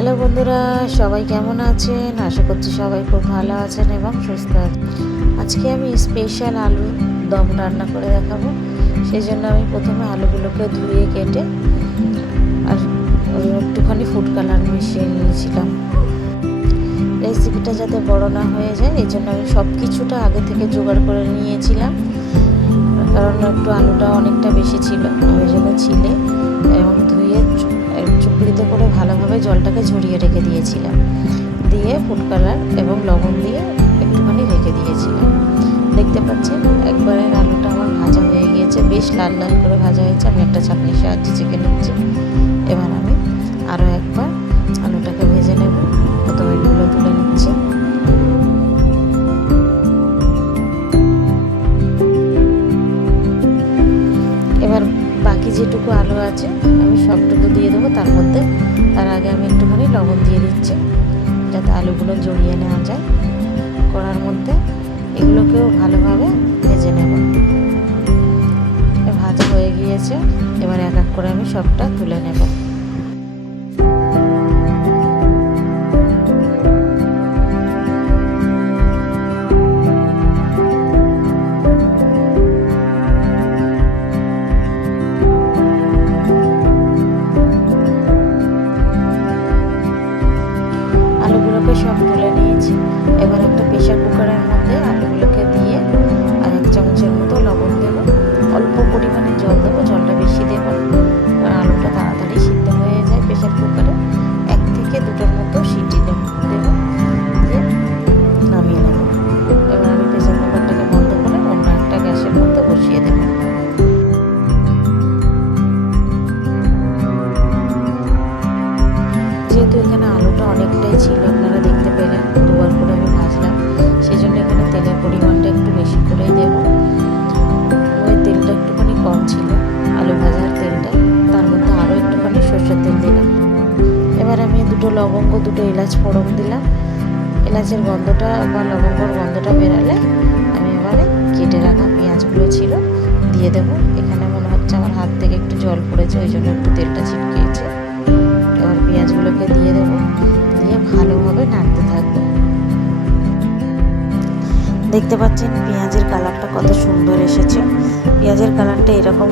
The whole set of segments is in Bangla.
হ্যালো বন্ধুরা, সবাই কেমন আছেন? আশা করছি সবাই খুব ভালো আছেন এবং সুস্থ আছেন। আজকে আমি স্পেশাল আলুর দম রান্না করে দেখাবো। সেই জন্য আমি প্রথমে আলুগুলোকে ধুয়ে কেটে আর একটুখানি ফুড কালার মিশিয়ে নিয়েছিলাম। রেসিপিটা যাতে বড় না হয়ে যায় এই জন্য আমি সব কিছুটা আগে থেকে জোগাড় করে নিয়েছিলাম, কারণ একটু আলুটা অনেকটা বেশি ছিল। ওই জন্য ছিলে এবং ধুয়ে চুপড়িতে করে ভালোভাবে জলটাকে ঝরিয়ে রেখে দিয়েছিলাম, দিয়ে ফুড কালার এবং লবণ দিয়ে একটুখানি রেখে দিয়েছিলাম। দেখতে পাচ্ছেন একবারে আলুটা আমার ভাজা হয়ে গিয়েছে, বেশ লাল লাল করে ভাজা হয়েছে। আমি একটা চাটনির সাহায্যে চেখে নিচ্ছি। এবার আমি আরও একবার আলুটাকে ভেজে নেব। প্রথমে এগুলো তুলে নিচ্ছি। এবার বাকি যেটুকু আলু আছে আমি সবটুকু দিয়ে দেবো তার আগে আমি একটুখানি লবণ দিয়ে দিচ্ছি, যাতে আলুগুলো জড়িয়ে নেওয়া যায় কড়ার মধ্যে। এগুলোকেও ভালোভাবে ভেজে নেব। ভাজা হয়ে গিয়েছে, এবার এক এক করে আমি সবটা তুলে নেব। আলুগুলোকে সব তুলে নিয়েছি। এবার একটা প্রেশার কুকারের মধ্যে আলুগুলোকে দিয়ে আর 1 চামচের মতো লবণ দেবো। অল্প পরিমাণে জল দেবো, জলটা বেশি দেবো আর আলুটা তাড়াতাড়ি সিদ্ধ হয়ে যায়। প্রেশার কুকারে 1 থেকে 2টোর মতো সিটি দেবো, দিয়ে নামিয়ে নেবো। এবার আমি প্রেশার কুকারটাকে বন্ধ করে অন্য একটা গ্যাসের মধ্যে বসিয়ে দেবো। যেহেতু এখানে আলুটা অনেকটাই ছিল, আপনারা দেখতে পেলেন, দুবার করে আমি ভাজলাম, সেই জন্য এখানে তেলের পরিমাণটা একটু বেশি করেই দেব। ওই তেলটা একটুখানি কম ছিল, আলু ভাজার তেলটা, তার মধ্যে আরও একটুখানি সরষের তেল দিলাম। এবার আমি 2টো লবঙ্গ, 2টো এলাচ ফোড়ন দিলাম। এলাচের গন্ধটা বা লবঙ্গর গন্ধটা বেরালে আমি এবারে কেটে রাখা পেঁয়াজগুলো ছিল দিয়ে দেবো। এখানে মনে হচ্ছে আমার হাত থেকে একটু জল পড়েছে, ওই জন্য একটু তেলটা ছিটকেছে। এবার পেঁয়াজগুলোকে দিয়ে দেবো, দিয়ে ভালোভাবে নাড়তে থাকবো। দেখতে পাচ্ছেন পেঁয়াজের কালারটা কত সুন্দর এসেছে। পেঁয়াজের কালারটা এরকম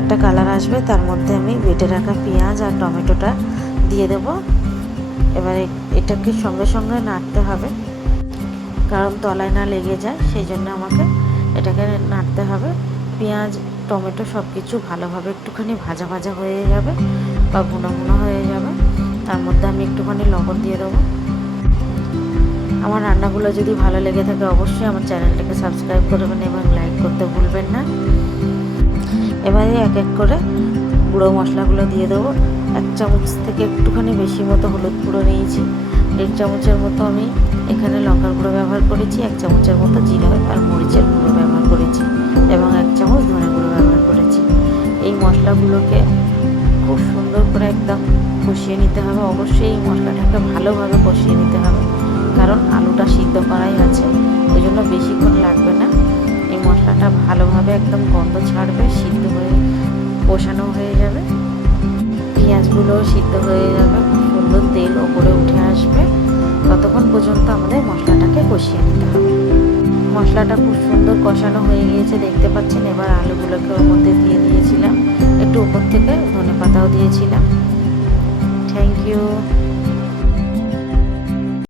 একটা কালার আসবে, তার মধ্যে আমি বেটে রাখা পেঁয়াজ আর টমেটোটা দিয়ে দেবো। এবারে এটাকে সঙ্গে সঙ্গে নাড়তে হবে, কারণ তলায় না লেগে যায়, সেই জন্য আমাকে এটাকে নাড়তে হবে। পেঁয়াজ টমেটো সব কিছু ভালোভাবে একটুখানি ভাজা ভাজা হয়ে যাবে বা ভুনা ভুনা হয়ে যাবে। তার মধ্যে আমি একটুখানি লবণ দিয়ে দেবো। আমার রান্নাগুলো যদি ভালো লেগে থাকে অবশ্যই আমার চ্যানেলটাকে সাবস্ক্রাইব করবেন এবং লাইক করতে ভুলবেন না। এবারে এক এক করে গুঁড়ো মশলাগুলো দিয়ে দেবো। 1 চামচ থেকে একটুখানি বেশি মতো হলুদ গুঁড়ো নিয়েছি। 1.5 চামচের মতো আমি এখানে লঙ্কার গুঁড়ো ব্যবহার করেছি। 1 চামচের মতো জিরা আর মরিচের গুঁড়ো ব্যবহার করেছি এবং 1 চামচ ধনে গুঁড়ো ব্যবহার করেছি। এই মশলাগুলোকে খুব সুন্দর করে একদম কষিয়ে নিতে হবে। অবশ্যই এই মশলাটাকে ভালোভাবে কষিয়ে নিতে হবে, কারণ আলুটা সিদ্ধ করাই আছে, ওই জন্য বেশিক্ষণ লাগবে না। এই মশলাটা ভালোভাবে একদম গন্ধ ছাড়বে, সিদ্ধ হয়ে কষানো হয়ে যাবে, পেঁয়াজগুলোও সিদ্ধ হয়ে যাবে, খুব সুন্দর তেল ওপরে উঠে আসবে। ততক্ষণ পর্যন্ত আমাদের মশলাটাকে কষিয়ে নিতে হবে। মশলাটা খুব সুন্দর কষানো হয়ে গিয়েছে, দেখতে পাচ্ছেন। এবার আলুগুলোকে ওর মধ্যে দিয়ে দিয়েছিলাম, একটু উপর থেকে ধনেপাতাও দিয়েছিলাম। Thank you.